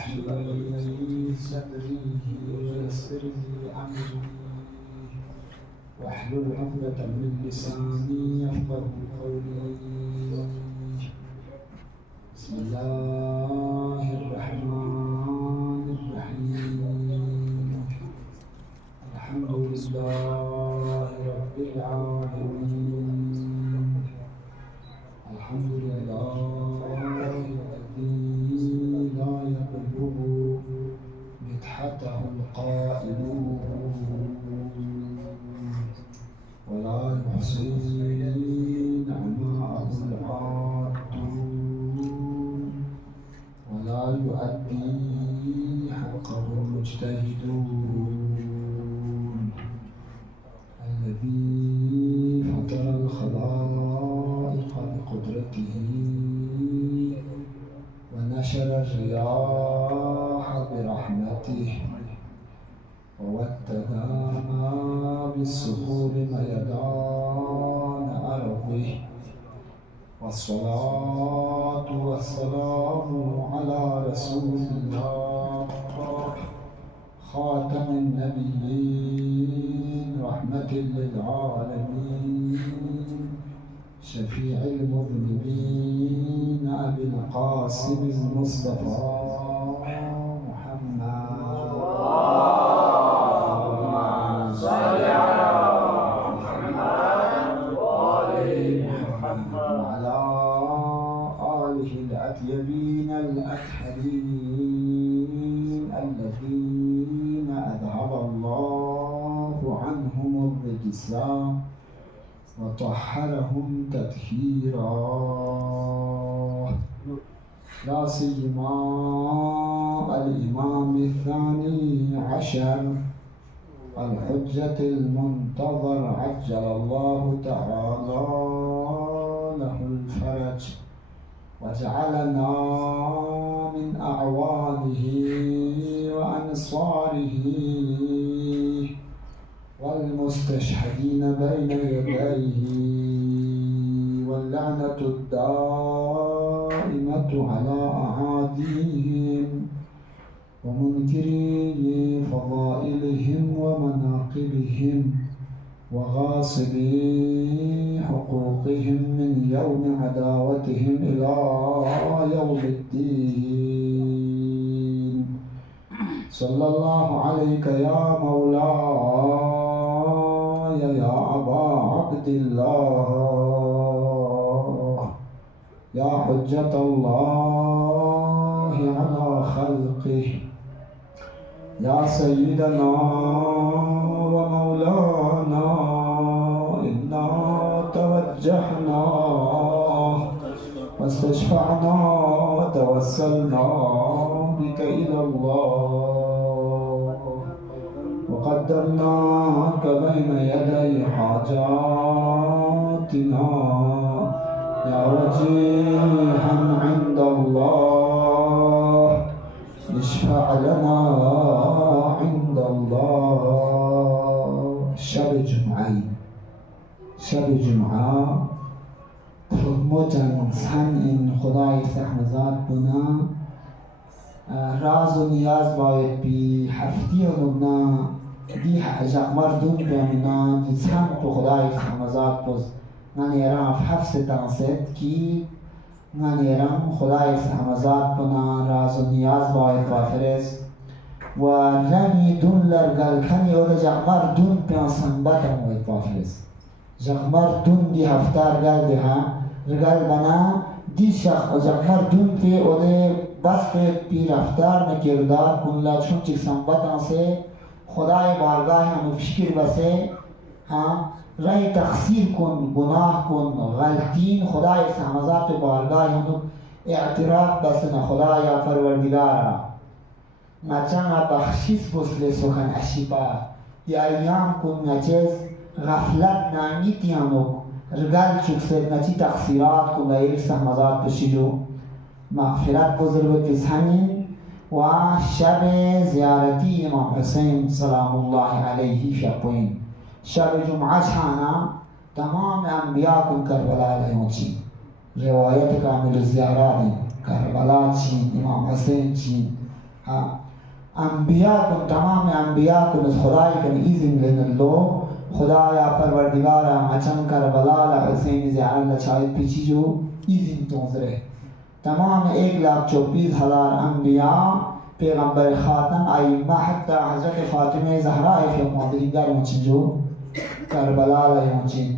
اشرح لي صدري ويسر لي أمري واحلل عقدة من لساني يفقه قولي. بسم الله الرحمن الرحيم. الحمد لله رب العالمين. الحمد لله الذي لا يبلغ مدحته القائلون ولا يحصي نعماءه العادون ولا يؤدي حقه المجتهدون. الذي فطر الخلائق بقدرته ونشر الرياح برحمته ووتدنا بالسحور ميدان أرضه. والصلاة والسلام على رسول الله خاتم النبيين رحمة للعالمين شفيع المذنبين أبي القاسم المصطفى محمد. اللهم صل على محمد وآل محمد وعلى آله الأطيبين الأطهرين الذين أذهب الله عنهم الرجس وطهرهم تطهيرا. لا سيما الإمام الثاني عشر الحجة المنتظر عجل الله تعالى له الفرج وجعلنا من أعوانه وأنصاره والمستشهدين بين يديه. واللعنة الدائمة على أعاديهم ومنكري فضائلهم ومناقبهم وغاصبي حقوقهم من يوم عداوتهم إلى يوم الدين. صلى الله عليك يا مولاي يا أبا عبد الله يا حجة الله على خلقه يا سيدنا ومولانا. إنا توجهنا واستشفعنا وتوسلنا بك إلى الله وقدمناك بين يدي حاجاتنا يا وجيها عند الله اشفع لنا عند الله. شب جمعه فرمودن سن این خدای سحمزاد بنا راز و نیاز باید بی هفتی و نبنا دی جغمر دون بیامنا دی سن تو خدای سحمزاد بز نانیرم حفظ تنسید کی نانیرم خدای سحمزاد بنا راز و نیاز باید بافرست و رمی دون لرگل کنی و جغمر دون پیان سنبت باید بافرست جغمر دون دی هفتار گل ده ها رگل بنا دی جغمر دون پی اوده بس پی رفتار نکردار کنلا چون چی سنبتان سے خدای بارگاه هم فکر بسه ها رای تقصیر کن گناه کن غلطین خدای سحمزات بارگاه هم اعتراف بسن خدایا پروردگارا نچانا بخشیس بسل سخن اشیبا یا ایام کن نچیز غفلت نانیتیانو رگل چکسد نچی تقصیرات کن لایل سحمزات بشیجو مغفرت بزرگت همین و شب زیارتی امام حسین سلام الله علیه شبین شب جمعه شانا تمام انبیاء کن کربلا لیونچی روایت کامل زیارتی کربلا چین امام حسین چین انبیاء کن تمام انبیاء کن از خدای کن ایزن لنلو خدایا پروردگارا مچن کربلا حسین زیارت لچاید پیچی جو ایزن تونزره تمام 1,24,000 انبیاء پیغمبر خاتم ائمه حتی حضرت فاطمه زهرا فی مادرینگار اونچین جو کربلا اونچین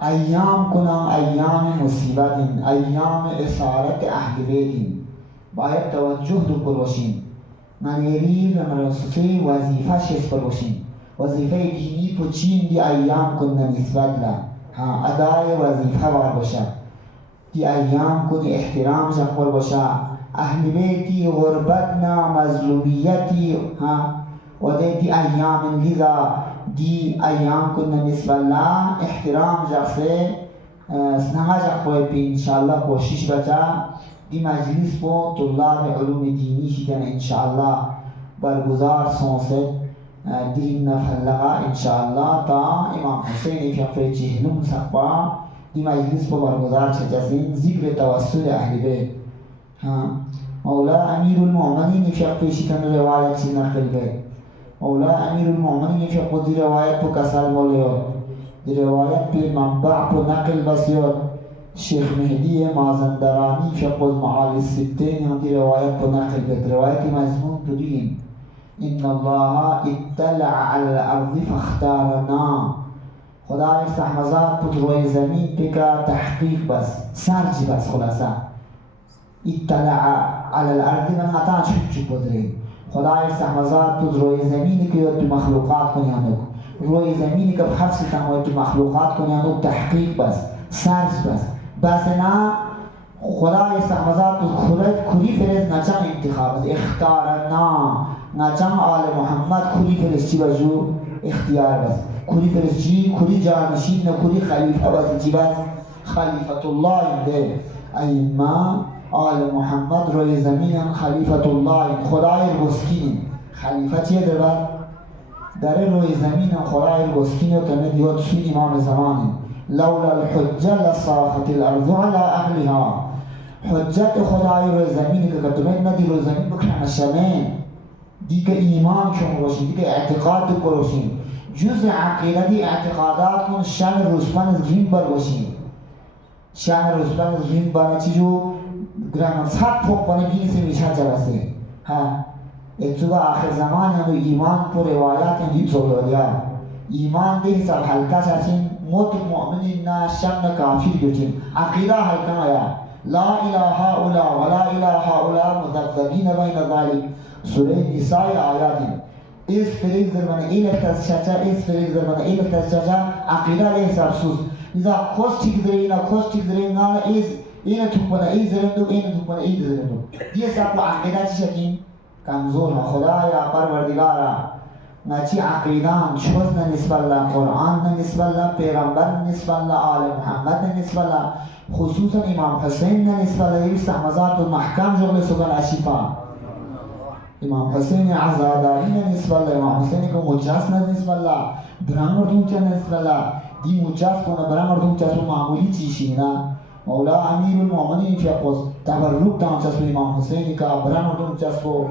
ایام کنم ایام مصیبتین ایام اسارت اهل بیتین باید توجه دو باشیم منیری و مرسوسی وظیفه شست باشیم وظیفه دینی پوچین دی ایام کنن نسبت لا ادای وظیفه بار باشه دی ایام کن احترام جمع باشه اهل بیتی غربتنا مظلومیتی و دی ایام لیزا دی ایام کنن نسبت لا احترام جخصه سنها جخوه پی انشاءالله کوشش بچه دی مجلس کو طلاب علوم دینی شدن انشاءالله برگزار سونست دین نفلقا انشاءالله تا امام حسین فقه چهلم سقبا دی مجلس کو برگزار چجسین ذکر توسل اهل بیت مولا امیر المؤمنین فقه شدن روایت چی نقل بیت مولا امیر المؤمنین فقه دی روایت کو کسل مولیود دی روایت پی منبع کو نقل بسیود شیخ مهدی مازندرانی فقه المعالی الستین هذه روايات نقل بيت روايات مضمون تدين إن الله اطلع على الأرض فاختارنا خدای سحمزاد بود روی زمین بکا تحقیق بس سرجی بس خلاصه اطلع على الأرض من عطا چک بدرین خدای سحمزاد بود روی زمینی که تو مخلوقات کنی هنوک روی زمینی که بحفظ تنوی تو مخلوقات کنی هنوک تحقیق بس سرج بس نه خدای سحمزاد کلی فرز نچان انتخاب اختارنا نچان آل محمد کلی فرز چی بجو اختیار بس کلی فرز چی کلی جانشین نه کلی خلیفه بس چی بس خلیفت الله ده ایما آل محمد روی زمین خلیفت الله خدای الگسکین خلیفه چیه در روی زمین خدای الگسکین و تنه دیوت سوی امام زمانی لولا الحجة لصاخت الارض على اهلها حجت خدای روی زمینی که کتومت ندی روی زمین بکنه شمه دیگه ایمان کن روشین دیگه اعتقاد کن جز عقیده دی اعتقادات کن شن رسپن از غیم بر روشین شن رسپن از غیم بر چی جو گرامن سات پوک بانه گین سے میشا جلسه اتوبا آخر زمان هم ایمان پر روایات هم دیب سوگو دیا ایمان دی حساب حلقه چاچین موت مؤمنین نا شم نا کافر گوچین عقیده حلقه آیا لا اله هؤلاء ولا اله هؤلاء مذبذبین بین ذلك سوره نساء آیات اس فریق درمانه این اختاز چاچا اس فریق درمانه این اختاز چاچا عقیده لی حساب سوز لذا خوش چیک درینا خوش چیک درینا این توپنه این زرندو این توپنه این زرندو دیه حساب عقیده چی شکیم کمزور ها خدایا پروردگارا نچی عقیدان چوز نسبت الله قرآن نسبت الله پیغمبر نسبت الله آل محمد نسبت الله خصوصا امام حسین نسبت الله یوست احمزات المحکم جغل سکن اشیفا امام حسین عزاداری نسبت الله امام حسین که مجاز نسبت الله بران مردم چه نسبت الله دی مجاز کنه بران مردم چه معمولی چیشی نه مولا امیر المؤمنین فیقوز تبرک دان چسبو امام حسینی که بران مردم چسبو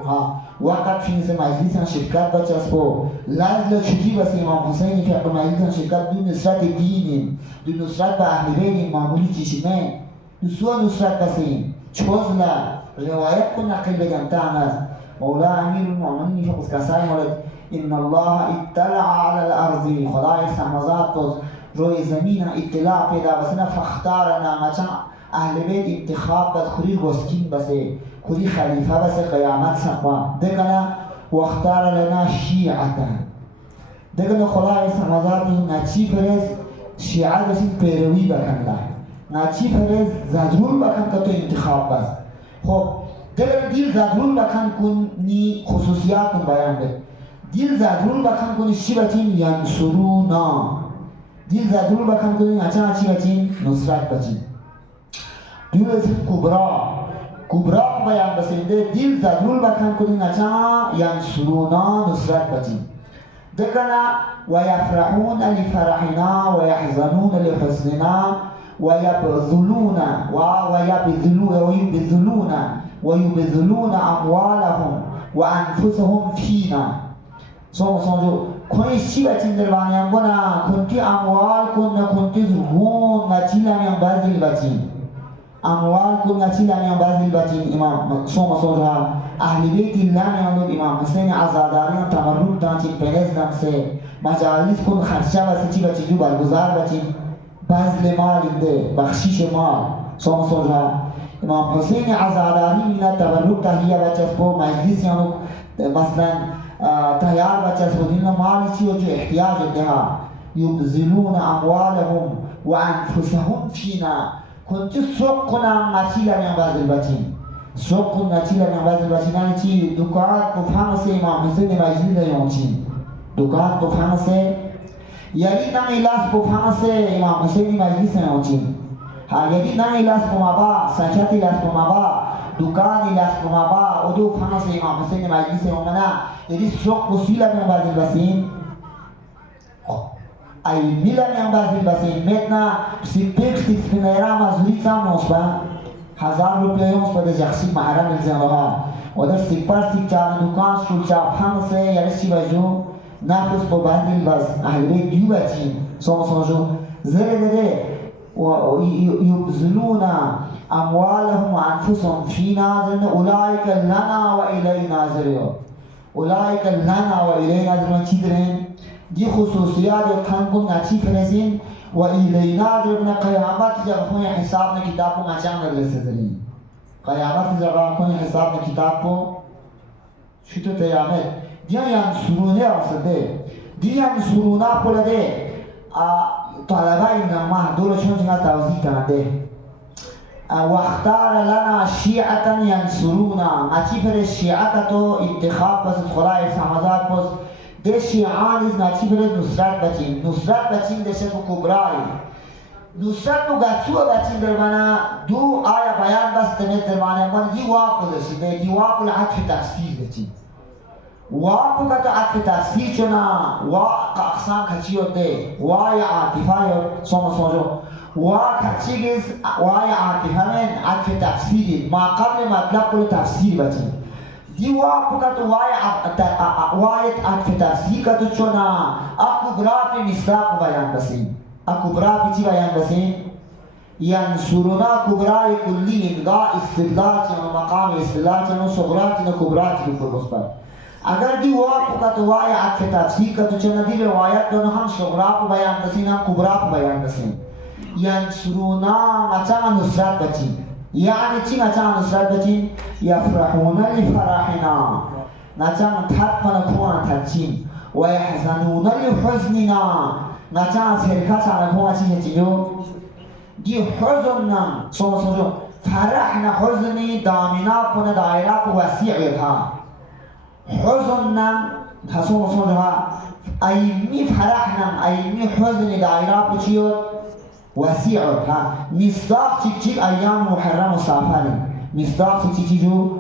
وقت فینس مجلس شرکت بچسبو لازل چکی بس امام حسینی فیقو مجلس شرکت دو نصرت دینیم دو نصرت به اهل بیت معمولی چیشی نه دو سو نصرت بسیم چوزلا روایت کو نقل بگم تاناز مولا امیر المؤمنین فیقوز کسای مورد ان الله اطلع على الارض خدای سحمزات روی زمین اطلاع پیدا بسنا فاختارنا مچا اهل بیت انتخاب بس خوری گسکین بسه خوری خلیفه بسه قیامت سقوا دکنا واختار لنا شیعتا دکنا خدای سحمزات نچی فرز شیعه بسین پیروی بکن ده نچی فرز زدرون بکن که تو انتخاب بس خب دکنا دیل زدرون بکن کنی خصوصیات کن بیان بید دیل زدرون بکن کنی چی بچین ینصرونا دیل زدرون بکن کنی اچان چی بچین نصرت بچین دیل اسم کبرا بیان بسینده دیل زدرون بکن کنی اچان ینصرونا نصرت بچین دکنا ويفرحون لفرحنا ويحزنون لحزننا ويبذلون و یبذلون اموالهم و انفسهم فینا سوم سونجو کنیش چی بچین در بانیم بنا کنتی اموال کن کنتی زهون نچیلم بازیل بچین اموال کن نچیلم بازیل بچین امام سوم سونجو اهل بیت الله میانو امام حسین عزاداریان تمرد دان چی پنز دان سے مجالس کن خرچه واسه چی بچی جو برگزار بچین بذل مال ده بخشیش مال سوم سونجو امام حسین عزاداری مینا تبرک تهیه بچس کو مجلس یانو مثلا تیار بچس کو دینا مال چی جو احتیاج ده یبذلون اموالهم و انفسهم فینا کنت سوق کنم نچیلا میان بازل بچین سوق کن نچیلا میان بازل بچین یعنی چی دکات بفهم سے امام حسین مجلس یون چی دکات بفهم سے یعنی نمی لاس بفهم سے امام حسین مجلس یون چی یعنی نمی لاس بمابا سنچاتی لاس بمابا دکانی لاس بمابا ودو فهم سے امام حسین مجلس یون منا یعنی سوق بسیلا میان بازل بچین ay milan yang bazil basin metna sipek spinera mazuri samos ba 1000 रुपये uns pada jaxi mahara mil jana oder sipar sikchana dukan sulcha pham se yarisi baju nafus bo bazil bas ahli diu bachin somo zere dere yubziluna amwalahum wa anfusahum fi nazrin ulaika lana wa ilayna zariyo ulaika lana wa ilayna zariyo chidren دی خصوصیات تنگون نچی فرزین و ایلینا دربنا قیامت جب کوئی حساب نے کتاب کو نچان مدرسے دلین قیامت جب کوئی حساب نے کتاب کو شتو قیامت دیان سرونه آسده دیان سرونا پولده طلبه این محدود چون چنگا توضیح کننده واختار لنا شیعتا ینصرونا نچی فرز شیعتا تو انتخاب بس خدای سمازات بس ده شیعان از نچی برد نصرت بچین دشت و کبرایی نصرت و گچو بچین در منا دو آیا بیان بس تمید در منا من دی واقع دشیده دی واقع لعطف تفسیر بچین واقع کتا عطف تفسیر چنا واقع اقسام کچی ہوتے وای عاطفه سومو واقع چیگز وای عاطفه من عطف تفسیر ما قبل مطلب کل تفسیر بچین دی واقع تو وایت عطف تفسیر کا تو چونا اکبرافی مصداق بیان بسین اکبرافی چی بیان بسین ینصرنا کبرای کلی انگاہ استدلال چنو مقام استدلال چنو صغرات چنو کبرات چنو بسپر اگر دی واقع تو وای عطف تفسیر کا تو چونا دی روایت دونو ہم صغرات بیان بسین ہم کبرات بیان بسین ینصرنا مچا نصرت بچین يعني تي نچان نصرت بچین يفرحون لفرحنا نچان تحت منكونا تنچين ويحزنون لحزننا نچان سرکا چانكونا چی هچيو دي حزننا سومو فرحنا حزني دامنا كنا دائرة وسيع يبها حزننا سومو ايمي فرحنا ايمي حزني دائرة بچيو وسيع ها مصداق چيك ايام محرم وصافر مصداق چيك جو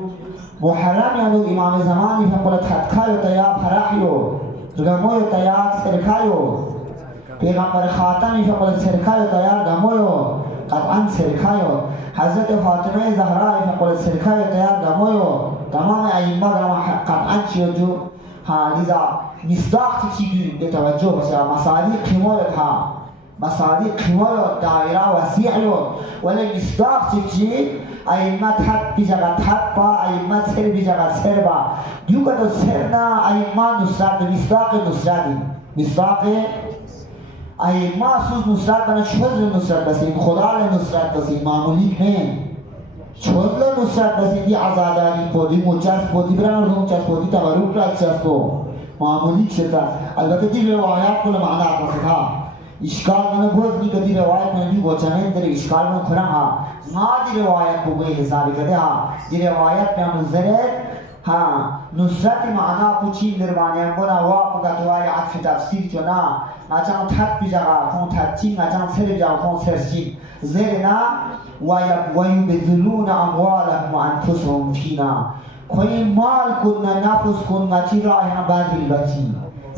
محرم يعني امام زماني فقل تحتكايو تيا فرحيو غمويو تيا سركايو پیغمبر خاتمی فقل سرکايو تيا غمويو قطعا سرکايو حضرت فاطمه زهرا فقل سرکايو تيا غمويو تمام ائمه قطعا چيو جو ها لذا مصداق چيك بتوجه بس مصادق كمول ها مصادق حوار دائرة وسيعة ولا مصداق تجي أئمة حد بجرا حد با أئمة سر بجرا سر با يو كده سرنا أئمة نصرت مصداق نصرت مصداق أئمة سوز نصرت بنا شوز نصرت بس إن خدا نصرت بس معمولی نہیں شوز نصرت بس دي عزاداری پودی مجاز پودی بران مجاز پودی تبرک راچاس کو معمولی چتا البته دي روایات کو معنی آتا اشکال من بود نی کدی روایت من نی بوچنے در اشکال من کھرا ہا ما دی روایت کو گئی حساب کرے ہا دی روایت پہ منظرت ہا نصرت معنا پوچھی درمانے بنا واقع کا توای عطف تفسیر چنا ناچان تھت بھی جگہ کون تھت چین ناچان سر جگہ کون سر چین زیرنا ويبذلون اموالهم وانفسهم فينا کوئی مال کن نفس کن چی راه بازی بچی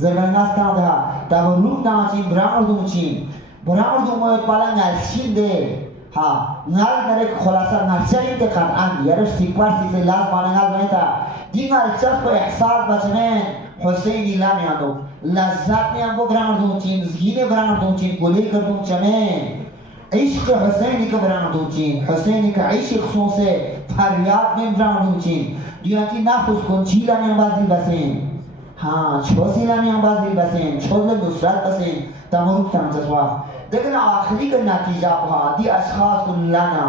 زرگناس تاندها تبرون ناچین برامردون چین برامردون موید پالا نالشین ده ها نال نرك خلاصة نالشين تقطعا يرش سيكوار سيكسي لاس مانا نال بنتا دي نالشاف کو احساس بچنين حسين إلا نيانو لذت نيانو برانر دونچين زگين برانر دونچين گولي کر دونچنين عشق حسینی که برانر دونچين حسینی که عشق خصوصه فریاد نیم برانر دونچين دیانتی نفس کن چیلا نیم بازی بسين ها چوسیلا نیم بازی بسين چوزل نصرت بسين تمروک تمزتوا لیکن آخری کا نتیجہ پہا دی اشخاص لنا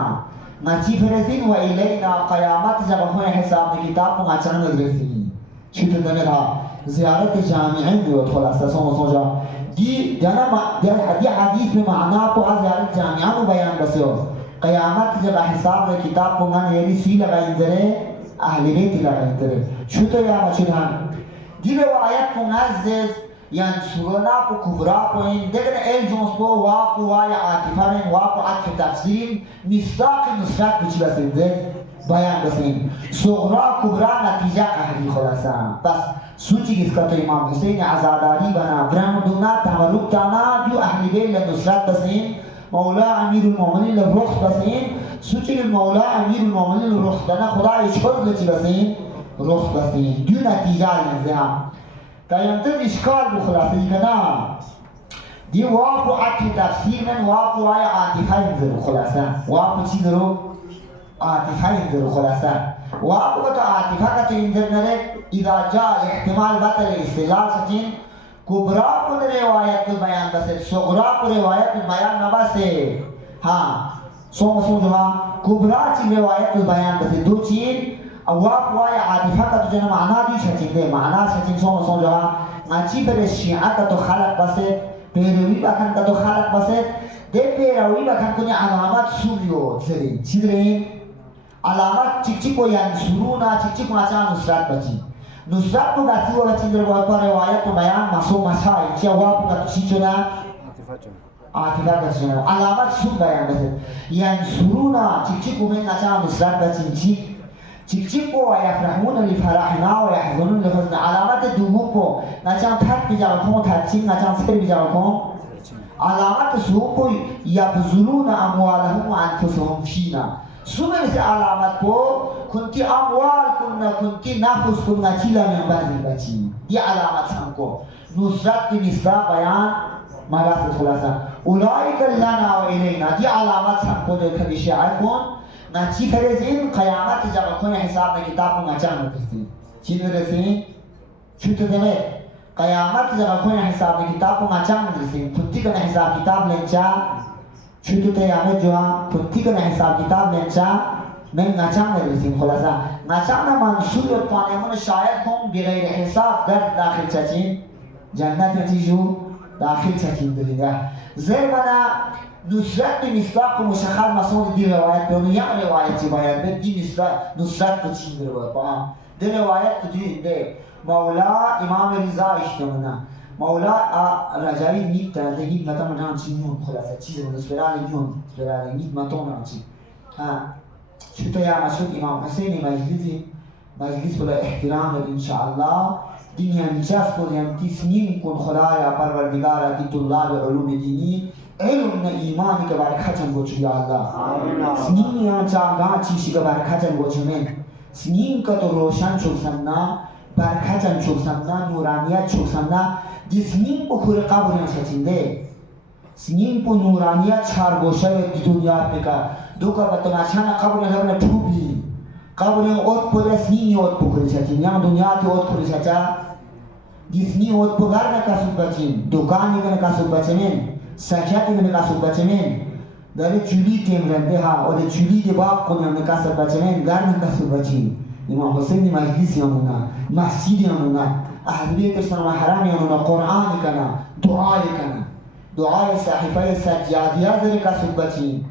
نچی فرزین و الینا قیامت جب ہوئے حساب میں کتاب کو اچانک رسید چیت دنے تھا زیارت جامعین جو خلاصہ سوجا دی دی حدیث میں معنی کو زیارت جامعہ کو بیان بسیو قیامت جب حساب میں کتاب کو من یعنی سی لگائیں درے اہل بیت لگائیں درے چھوٹو یا مچھان دی روایت کو نزد ينصرنا كبراء وين دغنا الجونس بو واقو واي عاطفه واقو عطف تفسير مصداق نصرت بچلاسين ده بيان بسين صغرا كبرى نتيجه قهري خلاصا بس سوچي كسكت امام حسين عزاداري بنا برامدونا تملك تانا جو اهل بيت نصرت بسين مولا امير المؤمنين الرخص بسين سوچي المولا امير المؤمنين الرخص بنا خدا يشكر لچ بسين رخص بسين دو نتيجه نزها تايمتن إشكال بخلاصي كنا دي وافو عطي تفسيرا وافو آية عاطفة ينزلوا خلاصا وافو چيزرو عاطفة ينزلوا خلاصا وافو كتا عاطفة كتا ينزلنا إذا جاء احتمال بطل استغلال سچين كبرى كن رواية البيان بس صغرى كن رواية البيان نبس ها سو جها كبرى چي رواية البيان بس دو چين اواب واي عاطفه کا تو معنی دی شچین دے معنی شچین سو جہاں ناچی پر شیعہ کا تو خلق بسے پیروی بکن کا تو خلق بسے دے پیروی بکن کو علامات سوریو زری چیدرین علامات چک کو ینصرونا چک کو اچھا نصرت بچی نصرت کو گاسی و بچی در بہت پر روایت و بیان مسو مسائل چی اواب کا تو چیچونا عاطفه کا چیچونا علامات سو بیان بسے ینصرونا چک کو من اچھا نصرت بچی چکچکو و یفرحون لفرحنا و یحزنون لحزن علامت دوم کو نچان تک بجاو کن تچین نچان سر بجاو کن علامت سوم کو یبذلون اموالهم و انفسهم فینا سوم مثل علامت کو کنتی اموال کن کنتی نفس کن نچیلا من بازی بچی دی علامت سم کو نصرت کی مصداق بیان مغاست خلاصا اولئک لنا و الینا دی علامت سم کو جو کبھی شیعہ کن نچی فرزین قیامت جب کوئی حساب میں کتاب کو نچان کرتی چین رسین چھوٹ دلے قیامت جب کوئی حساب میں کتاب کو نچان کرتی پھتی کا حساب کتاب لنچا چھوٹ تے ہمیں جو پھتی کا حساب کتاب لنچا میں نچان رسین خلاصا نچان منصور پانے من شاید کم بغیر حساب گرد داخل چچین جنت تیجو داخل چچین دلیگا زیر منا نصرت مصداق مشخص مسعود دی روایت به اون یا روایت چی بیان به دی نصرت تو چی روایت با دی روایت تو دی ده مولا امام رضا اشتمنا مولا رجایی نیت ده نیت متام نام چی نیون خلاصه چیز من اسپرال نیون اسپرال نیت متام نام چی ها شو یا مسعود امام حسین مجلس بلا احترام ان شاء الله دنیا نجاست کو هم تسنین کن خدایا پروردگار کی طلاب علوم دینی علم ایمانی که برکتن گوچو یا الله سنین یا چاگا چیشی که برکتن گوچو من سنین که تو روشن چوسننا برکتن چوسننا نورانیت چوسننا دی سنین پو کور قبرین شچنده سنین پو نورانیت چار گوشه دی دنیا پکا دو که بطناشان قبرین لبن توبی قبرین اوت پو ده سنین اوت پو کری شچن یا دنیا تی اوت کری شچا دی سنین اوت پو گر نکاسود بچین دکانی نکاسود بچنین ساکت من کاسب بچمن داره چولی تیم رنده ها و ده چولی ده باق کنیم نکاسب بچمن گر نکاسب بچین امام حسین مجلس یامونا مسجد یامونا اهل بیت اسلام حرام یامونا قرآن کنا دعای کنا دعای صحیفه سجادیه زیر کاسب بچین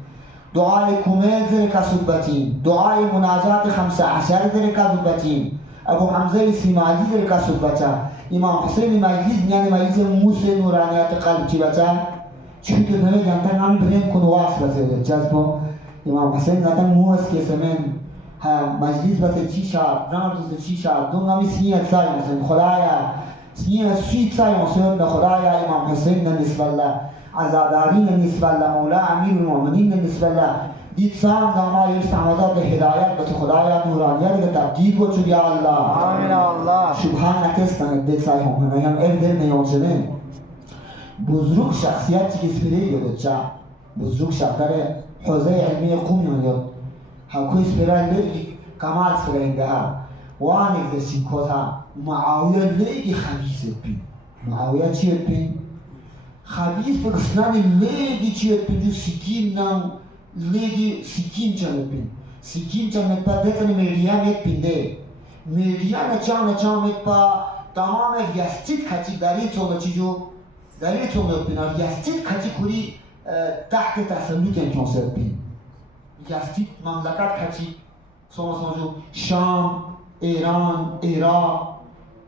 دعای کمیل زیر کاسب بچین دعای مناجات 15 زیر کاسب بچین ابو حمزه سیماجی زیر کاسب بچا امام حسین مجلس یعنی مجلس موسی نورانیات قلب چی بچا چونکه داره جانتا نامی بریم کنواس بسه جذبو امام حسین نتن موس که سمن مجلس بسه چی شاد رام دوست چی شاد دو نامی سنیت سای مسلم خدایا سنیت سویت سای مسلم خدایا امام حسین نسب الله عزادارین نسبت مولا امیر المؤمنین نسبت دید سام داما یرسامداد هدایت به خدایا نورانیت که تبدیل کو چو یا الله آمین الله شبهان نکستن دل سای هم هم دل نیازنه بزرگ شخصیت که اسمیره یاد چه بزرگ شخصیت حوزه علمی قومی یاد هاکو اسمیره لیگ کمال اسمیره اینده ها وان اگزشین کتا معاویه لیگی خبیث بین معاویه چی بین خبیث بگسنان لیگی چی بین جو سکیم نام لیگی سکیم چند بین سکیم چند پا دکن میلیان یک بینده میلیان چند پا تمام یستید کچی داری چون چیزو داری چون بین یستید کچی کوری تحت تسلط انکانسر بین یستید مملکت کچی سومسونجو شام ایران عراق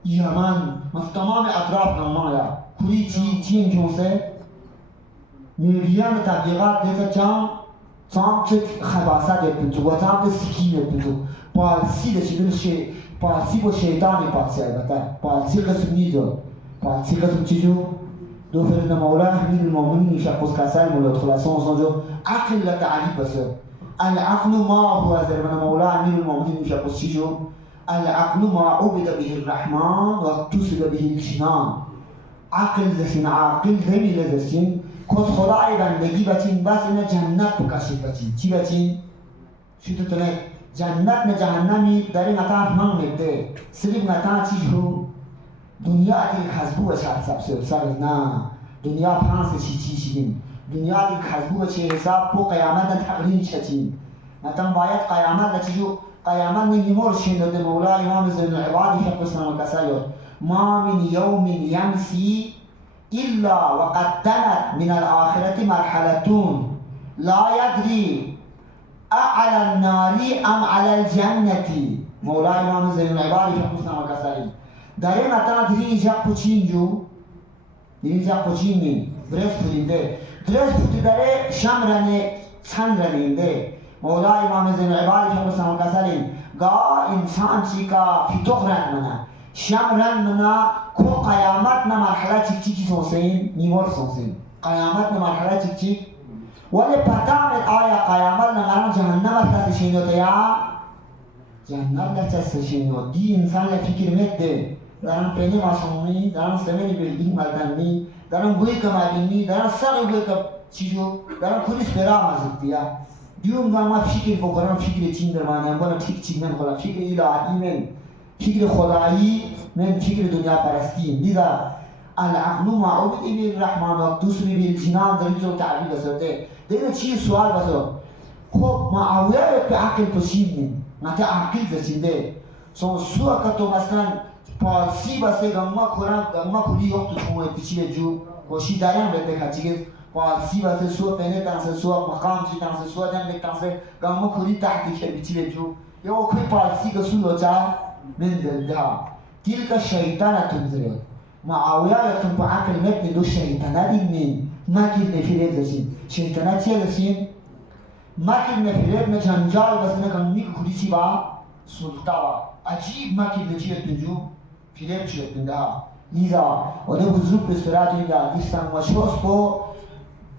یمن مثل تمام اطراف نمایا کوری چی انکانسر میلیان تبلیغات دیتا چام چه خباست بین تو و چام سکیم بین تو پارسی داشتی پارسی با شیطانی پارسی البته پارسی قسم نیزو پارسی قسم چیزو دو فرد مولا حمید المؤمنین شخص کسر مولاد خلاصون سنجو عقل لتعریب بسه العقل ما هو زرمن مولا حمید المؤمنین شخص چیزو العقل ما عبد به الرحمن و تصب به الجنان عقل زشین عاقل دمی لزشین کس خدای بندگی بچین بس اینا جنت بکشید بچین چی بچین؟ شو تو نه جنت نه جهنمی در این عطا هم میده صرف عطا چی رو دنیا تی خزبو بشار سب نه دنیا فرانس چی شدیم دنیا تی خزبو بچه حساب پو قیامت نه تقریم چتیم مثلا باید قیامت نتیجو قیامت نمیمور شنده مولا امام زین العبادی شخص اسلام کسایت ما من یوم یمسی إلا وقد دنت من الآخرة مرحلتون لا يدري أعلى النار أم على الجنة مولا امام زين العبادي شخصنا وكسرين دارين أتنا درين جاك پوچين جو درين جاك پوچين مين درس پوچين درس پوچين داره شم رنه چند رنه ده مولا امام زين العبادي شخصنا وكسرين گاه انسان چی کا فتوق رن منا شم رن منا کو قیامت نه مرحله چی سوسین نیور سوسین قیامت نه مرحله چی ولی پتام آیا قیامت نه مرحله جهنم است شینو تیا جهنم است شینو دی انسان فکر مده دارن پنی ماسومی دارن سمنی بیلدینگ مالدانی دارن گوی کمالینی دارن سر گوی کم چیزو دارن کلیس برام ازتیا دیوم ما فکر بکنم فکر چین در مانم بالا چین من خلا فکر الهی من فکر خدایی من فکر دنیا پرستی لذا العقل معبود به الرحمن و دوسری به الجنان در اینجا تعبیر بسته دیگه چی سوال بسو خب معاویه به عقل پشیم نه مت عقل زنده سو که تو مثلا پارسی بسته گما کوران گما کوری وقت تو پیچیده جو کوشی دارن بده کچیه پارسی بسته سو پنه تنس سو مقام چی تنس سو دن تنس گما کوری تحت که پیچیده جو یا کوی پارسی که سو لوچا من ده تلك الشيطانة تنزل معاوية يكتب عقل مبني دو شيطانات من ما كيف نفيرك لسين شيطانات لسين ما كيف نفيرك نجنجال بس نكمل ميك كريسي با سلطة عجيب ما كيف نجيب تنجو فيرك شيء تنجا لذا وده بزرگ بسرعة تنجا دستان وشوس کو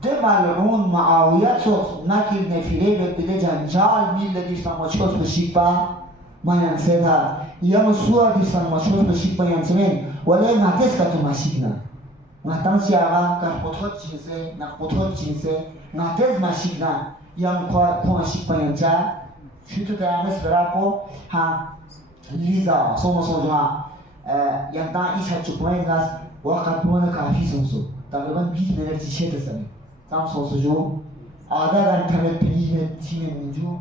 ده ملعون معاوية صوت ما كيف نفيرك بده جنجال ميل دستان وشوس بشيبا ما ينسيها يوم سوى دستان وشوس بشيبا ينسمين ولی ناتس که تو ماشینا ناتانسی آقا کارپوتوت چیزه نخپوتوت چیزه ناتس ماشینا یم کو ماشیک پینجا شو تو درامس براپو ها لیزا سومو ها یم تا ایش چکمای ناس وقت بونه کافی سومسو تقریبا 20 منت چیشه تسمی تام سومسو جو آدھا گھنٹہ میں پلیز میں تیمیں منجو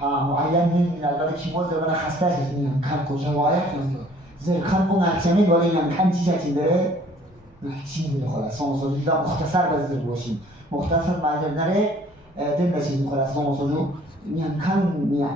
ها معین من البته کیبورد رو خسته است میگم کار کجا وایه کنم زرخان بون اکسیمی ولی یمکن چی داره؟ چی میده خلاص سومسو دیدا مختصر بزرگ باشیم مختصر معذر نره دل بشیم خلاص سومسو جو یمکن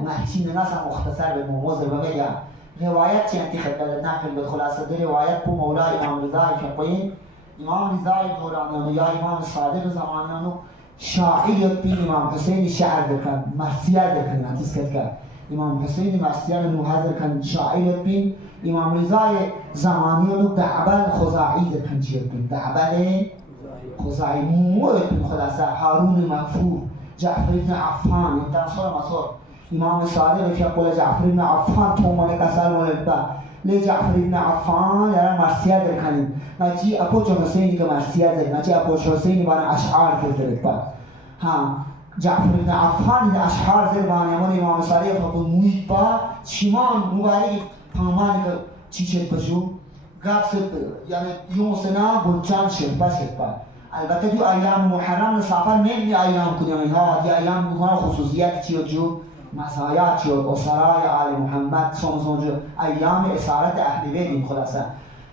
محچی نناسا مختصر به موضوع و بگم روایت چی انتخاب دل نقل به خلاصه در روایت بو مولا امام رضای شقوین امام رضای دورانیانو یا امام صادق زمانیانو شاعر بین امام حسین شعر بکن مرثیه بکن نتیز کرد امام حسین مرثیه نو حاضر کن شاعر بین امام رضای زمانیانو دعبل خزاعی بکن چیه بین دعبل خزاعی موت بن خلاصه هارون مغفور جعفر بن عفان انتصار مصر امام صادق يقول جعفر بن عفان تومن كسر ولد ले जाफर इब्न अफ़ान यार मार्सिया दरखानी नाची अपोच हुसैन का मार्सिया दर नाची अपोच हुसैन बान अशआर के दरपा हाँ जाफर इब्न अफ़ान ने अशआर दर बान यामन इमाम सारे फकुल मुइबा शिमान मुबारक फमान का चीज़ पशु गाप से यानी यूं से ना गुंजान शेपा अलबत्ते जो अयाम मुहर्रम सफर में भी अयाम को नहीं हाँ ये अयाम मुहर्रम खुसूसियत चीज़ जो مسایات و سرای آل محمد سومزونجو ایام اسارت اهل بیت خلاصه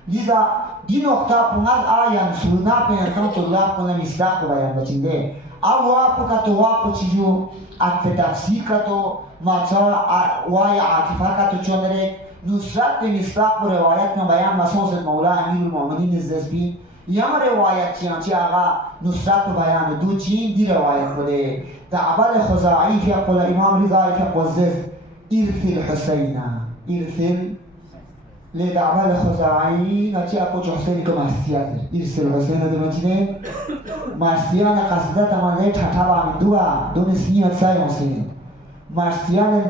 لذا دی نقطه پوناد آیان سونا پیانتان طلاب کنه مصداق بیان بچنده او واپو کتو واپو چیجو ات تفسیر کتو ماچا وای عاطفه کتو چونره نصرت مصداق و روایت میں بیان مسوس مولا امیر المؤمنین الززبی یم روایت چیانچی آقا نصرت بیان دو چین دی روایت بوده دعبال خزاعی في يقول الإمام رضا في يقول إرث الحسين إرث لدعبال خزاعی نچی اپوچ حسین کو مرسیات إرث الحسين ده مچنه مرسیان قصدت امانه ٹھٹھا دو مسنیت سای حسین مرسیان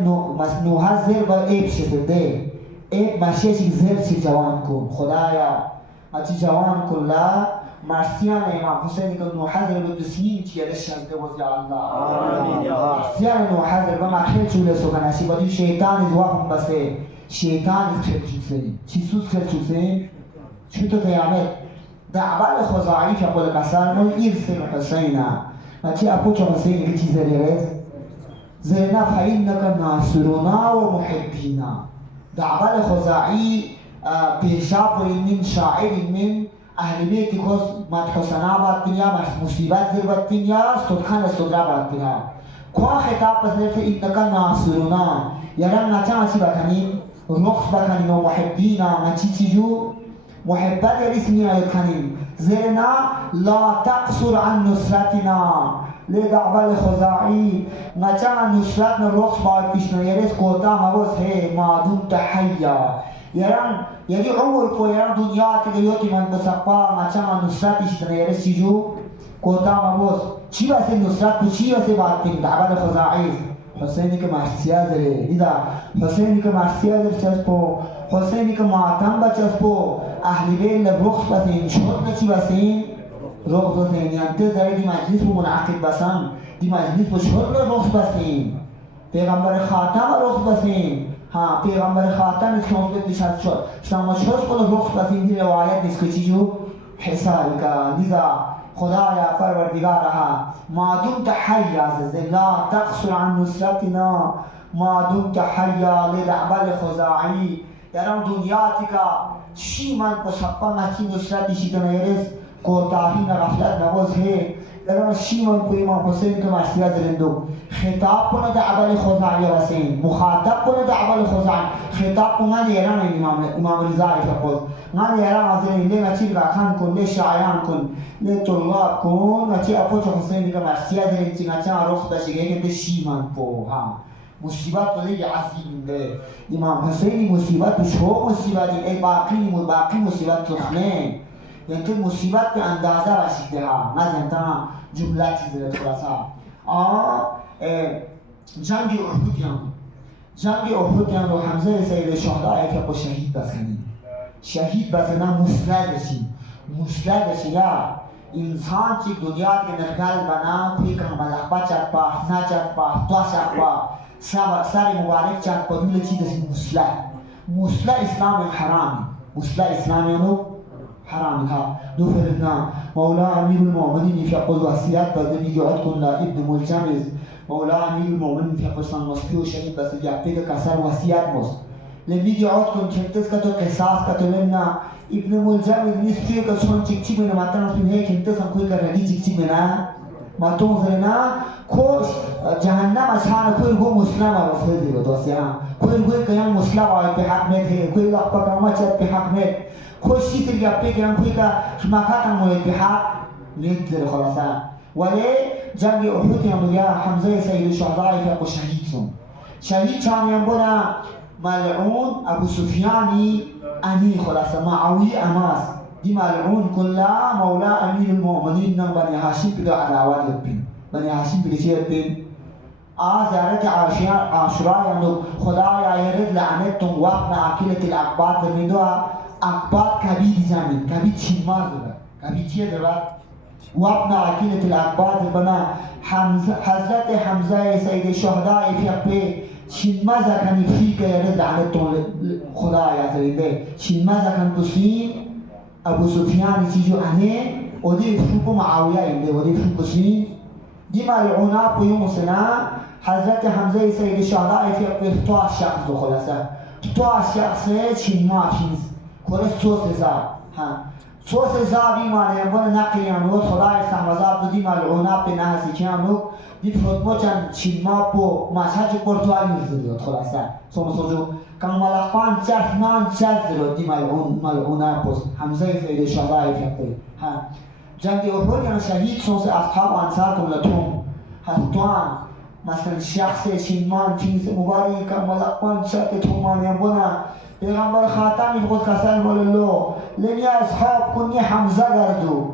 نوها زر با عیب شده عیب مشیش زر چی جوان کن خدایا اچی جوان کن لا مرسیان امام حسین که نوحذر بدسمین چیه شده وزی الله مرسیان نوحذر بما خیل چوله سکنشی بادی شیطان از وقت بسه شیطان از خیل چوسه چیسوز خیل چوسه چوتو قیامت دعوال خزاعی که قول قصر من ایرث الحسین چی اپوچ حسین که چیزه لیرز زینا فإنك ناصرنا و محبینا دعوال خزاعی پیشاب من شاعر من اهل بیت کوز مدح ثنا باتیا مصیبت زیر باتیا استدخان استدرا باتیا خواه خطاب پس نرفت اینکا ناصرنا یارم نچا مچی بکنیم رخص بکنیم و محبینا مچی چیجو محبت اسمی آیت کنیم زیرنا لا تقصر عن نصرتنا لدعبال خزاعی نچا نصرتنا رخص باید پیشنا یرس کوتا مبوز ہے مادون تحیا یارم یعنی عمر کو یارم دنیا که یوتی من بسقا مچا نصرتش تنیرس چیجو کوتا مبوز چی واسه نصرت کو چی واسه بات کنیم دعوال خزاعی حسینی که مرسیا داره دیدا حسینی که مرسیا داره چسبو حسینی که ماتم بچسبو اهل بیت لبرخص بسین شد نچی بسین رخص بسین یعنی داره دی مجلس بو منعقد بسن دی مجلس بو شد رخص بسین پیغمبر خاتم رخص بسین हाँ पैगंबर खातम इसके उनके पिछात शोर समाशोर को रुख पसंदी रवायत इसको चीजों हिसाब का लिजा खुदा या परवरदिगार रहा मादुम तहय्या ला तक़सुर अन नुसरतिना मादुम तहय्या लिदअबल खुज़ाई यारम दुनिया तिका शीमन को सप्पा नची नुसरत इशितना यरस कोताही न गफलत नवोज है यारम शीमन को इमाम हुसैन के मर्सिया दरिंदो خطاب کنه دعوال خزاعی واسین مخاطب کنه دعوال خزاعی خطاب کنه ایران امام رضا فقط نه ایران از این نچی راخان کن نه شاعران کن نه طلاب کن نچی اپوچ حسین که مرسیا داریم چی نچی عروس داشته که شیمان پو ها مصیبت ولی عظیم ده امام حسین مصیبت شو مصیبت ای باقی مصیبت تخنه یعنی که مصیبت به اندازه رسیده ها نه زنتا جمله چیزی رو خلاصا جنگ احد رو حمزه سید شهداء که با شهید بزنیم شهید بزنم مسلح بشی یا انسان چی دنیا که نرگل بنا کوئی که ملحبه چک پا نه چک پا دوا چک پا سر مبارک چک پا دوله چی دسی مسلح اسلام حرام حرام ها دو فرقنا مولا امیر المؤمنین فی قل وصیت بده میگه عد کن لا ابن ملجمز مولا امیر المؤمنین فی قسم وصفی و شهید بس جاپی که کسر وصیت مست لمیگه عد کن کنتس که تو قصاص که تو لنا ابن ملجمز نیستی که چون چکچی بنا ماتن اسم ہے کنتس هم کوئی کرنی چکچی بنا ماتون زرنا کوش جهنم اشان کوئی گو مسلم وصفی دیگه دوستی ها کوئی گوی که یم مسلم آئی به حق میت ہے کوئی لقبا که مچت به حق میت خوشی تر گپی که کوئی که حماقت هم اتحاد نیت خلاصا ولی جنگ احد هم یا حمزه سید الشهداء فیق شهید سن شهید چانی هم بودا ملعون ابو سفیانی انی خلاصا معاوی اماس دي ملعون كلها مولى أمير المؤمنين نم بني هاشم بقى عداوات يبين بني هاشم بقى شيء يبين زيارة عاشوراء يعني خدايا يرد لعنتهم وابن عقيلة الأقباط زمينها أقباط كبير زمين كبير شمال ده كبير شيء ده وابن عقيلة الأقباط بنا حضرت حمزة سيد الشهداء في أبي شمال كان يفيك يرد لعنتهم خدايا زمينه شمال كان بسين أبو سفيان تيجو أني ودي فوق معاوية عنده ودي فوق بسين دي ملعونة بيوم سنة حضرت حمزة سيد الشهداء في افتوى الشخص خلاصة افتوى الشخص چین ما فیز خلاص صوت زابی معنی بنا نقلی انو خدای سمازاب دودی ملعونه به نهزی که انو دی فرودمو چند چین ما پو مشهد پرتوالی میزدید خلاصه سومسوجو کم ملقان چرف نان چرف دلو دی ملعونه پوست حمزه سید الشهداء في جنگ احد یعنی شهید سوس اصحاب انصار کلتون هفتوان مثلا شخص چینمان چیز مبارک ملقان شرط تومانی بنا پیغمبر خاتمی خود کسل موللو لنی اصحاب کنی حمزه گردو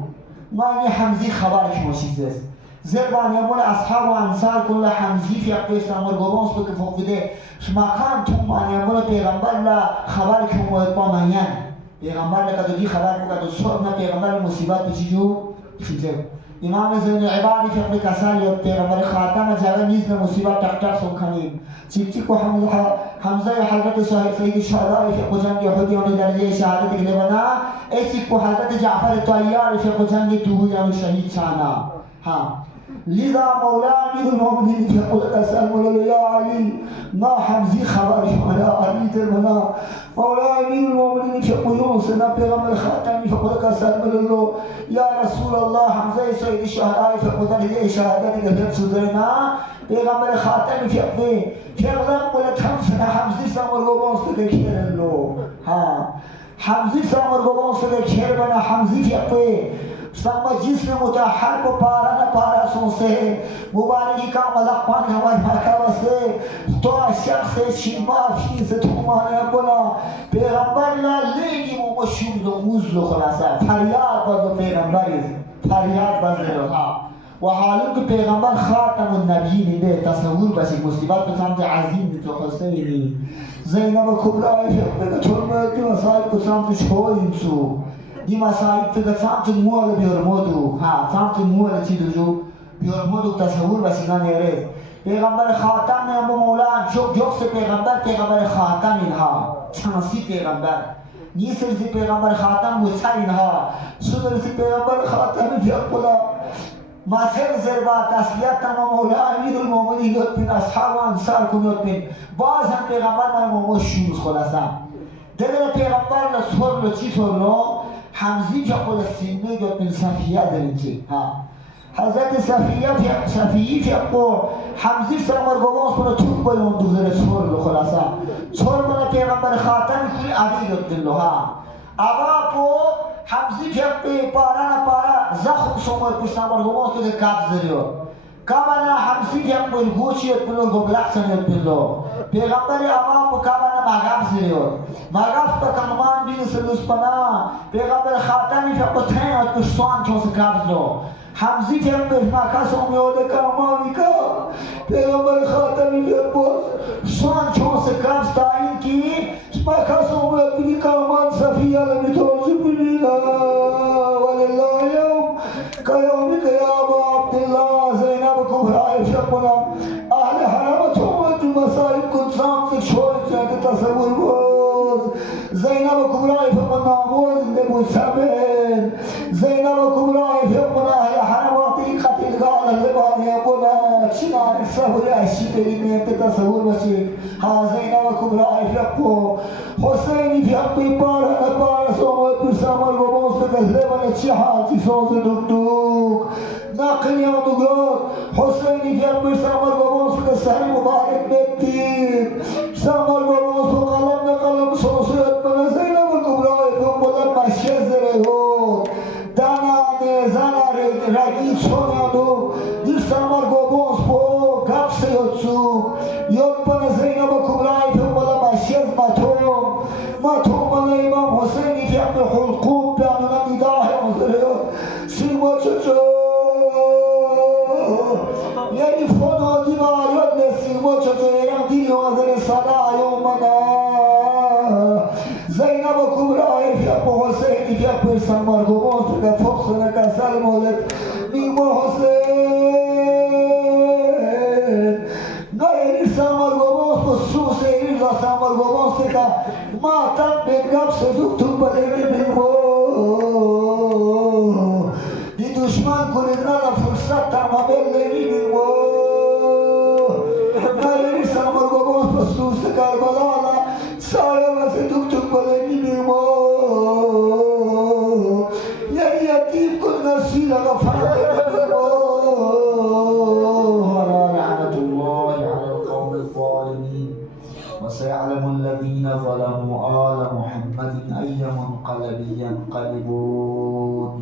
ما نی حمزی خبرش مشیزست زربان یمون اصحاب و انصار کل حمزی فی اقیست امر گوانس تو که فوقیده شماکان تومانی یمون پیغمبر لا خبر که موید با مین پیغمبر لکدو دی خبر بکدو صحب نا پیغمبر مصیبت بچیجو شیزه امام زین العبادی فی اقلی کسل یا پیغمبر خاتم جاگه نیز مصیبت تک سون کنیم چیک کو حمزه حضرت سید الشهداء في جنگ احد یعنی درجه شهادت کے لیے بنا ایسی کو حضرت جعفر طیار في جنگ تو یعنی شهید شانا ها لذا مولا امیر المؤمنین يقول اسلم يا علي ما حمزه خبر على علي ترمنا مولا امیر المؤمنین يقول سنا پیغمبر خاتمی فقط اسلم له یا رسول الله حمزه سید الشهداء في درجه شهادت کے لیے سدرنا پیغمبر خاتمی في اغلب ولا تمسنا حمزه سامر گوانس کے کھیر لو ها حمزه سامر گوانس کے کھیر بنا حمزه في سما جسم متحر کو پارا نہ پارا سوسے مبارکی کا ملک پان ہمارے مکہ وسے تو شخص شما فی سے تمہارے بنا پیغمبر لا لیگی مشهود و موزل خلاصہ فریاد باز پیغمبر فریاد باز ها و حالون که پیغمبر خاتم النبیین ده تصور بشه مصیبت به سمت عظیم تو حسینی زینب کبرای فقه ترمتی مسائل به سمت شوین سو دی مسائل فقه سمت مول بیارمودو ها سمت مول چی دو بیارمودو تصور بشه نمیرد پیغمبر خاتم نه ابو مولا جوکس پیغمبر خاتم اینها چانسی پیغمبر نیسرسی پیغمبر خاتم بوچه اینها سنرسی پیغمبر خاتم بیارمولا مثل زربا تسلیت تمام مولا امیر المؤمنین لطفین اصحاب انصار کن لطفین باز هم پیغمبر من مومو شروز خلاصا دلر پیغمبر لسور لچی سورلو حمزی که قول سینه لطفین صفیه دلنچی حضرت صفیه که قول حمزی سرمر گوانس کنه توب باید اون دوزر سور لو خلاصا سور من پیغمبر خاتم کلی عدی لطفین لو ابا پو حمزی که پارا نا پارا زخم سومر پیسامر گوانس کنه کاب زریو کابانا حمزی که پو گوچی پلو گبلق سنیت پلو پیغمبر ابا پو کابانا مغاب زریو مغاب پا کنمان بین سلوس پنا پیغمبر خاتمی که پو تین ات پشتوان چون سکاب زلو حمزی که پو مکا سومیوده کامانی که پیغمبر خاتمی که پو شوان چون سکاب ستاین کی مکا سومیوده کامان صفیه لمی توجه بلینا ولله یوم كيومك يا ابو عبد الله زينب كبرى شقنا اهل حرمتهم المصائب كنت سامسك شوي تصور بوز زينب كبرى فقنا موز نبو سمين زينب كبرى فقنا اهل حرمتي قتل قال اللبان يقولنا شنار السهول الشيء اللي تصور بشيك ها زينب كبرى فقو حسين في حقي بارا سومت برسامر وبوز تكذبنا شحاتي صوت دكتوك ناقل يا دكتور حسين في حقي سامر وبوز كسر مبارك بالتين سامر وبوز قلم صوصيت من زينب الكبرى ثم لما شزره دانا نزانا رقيق سونيادو دي سامر وبوز بو قبس يوتسو يوتبن زينب الكبرى ثم لما شز ماتوم من امام حسين في حقي حلقوم بانونا چطور دیل وزر صدا یومنا زینب کبرا فیا په حسین فیا پر سمر گوست کا فوق سره کا سلمولت نیمو حسین no erir samar gobos po sus erir la samar gobos ka matan begab se duktu baleni bilmo di düşman kulina fırsat tamamelleri bilmo no erir samar gobos po sus Karbala sayama se duktu baleni bilmo ya yatim kul nasila gafara bilmo وسيعلم الذين ظلموا آل محمد أي منقلب ينقلبون.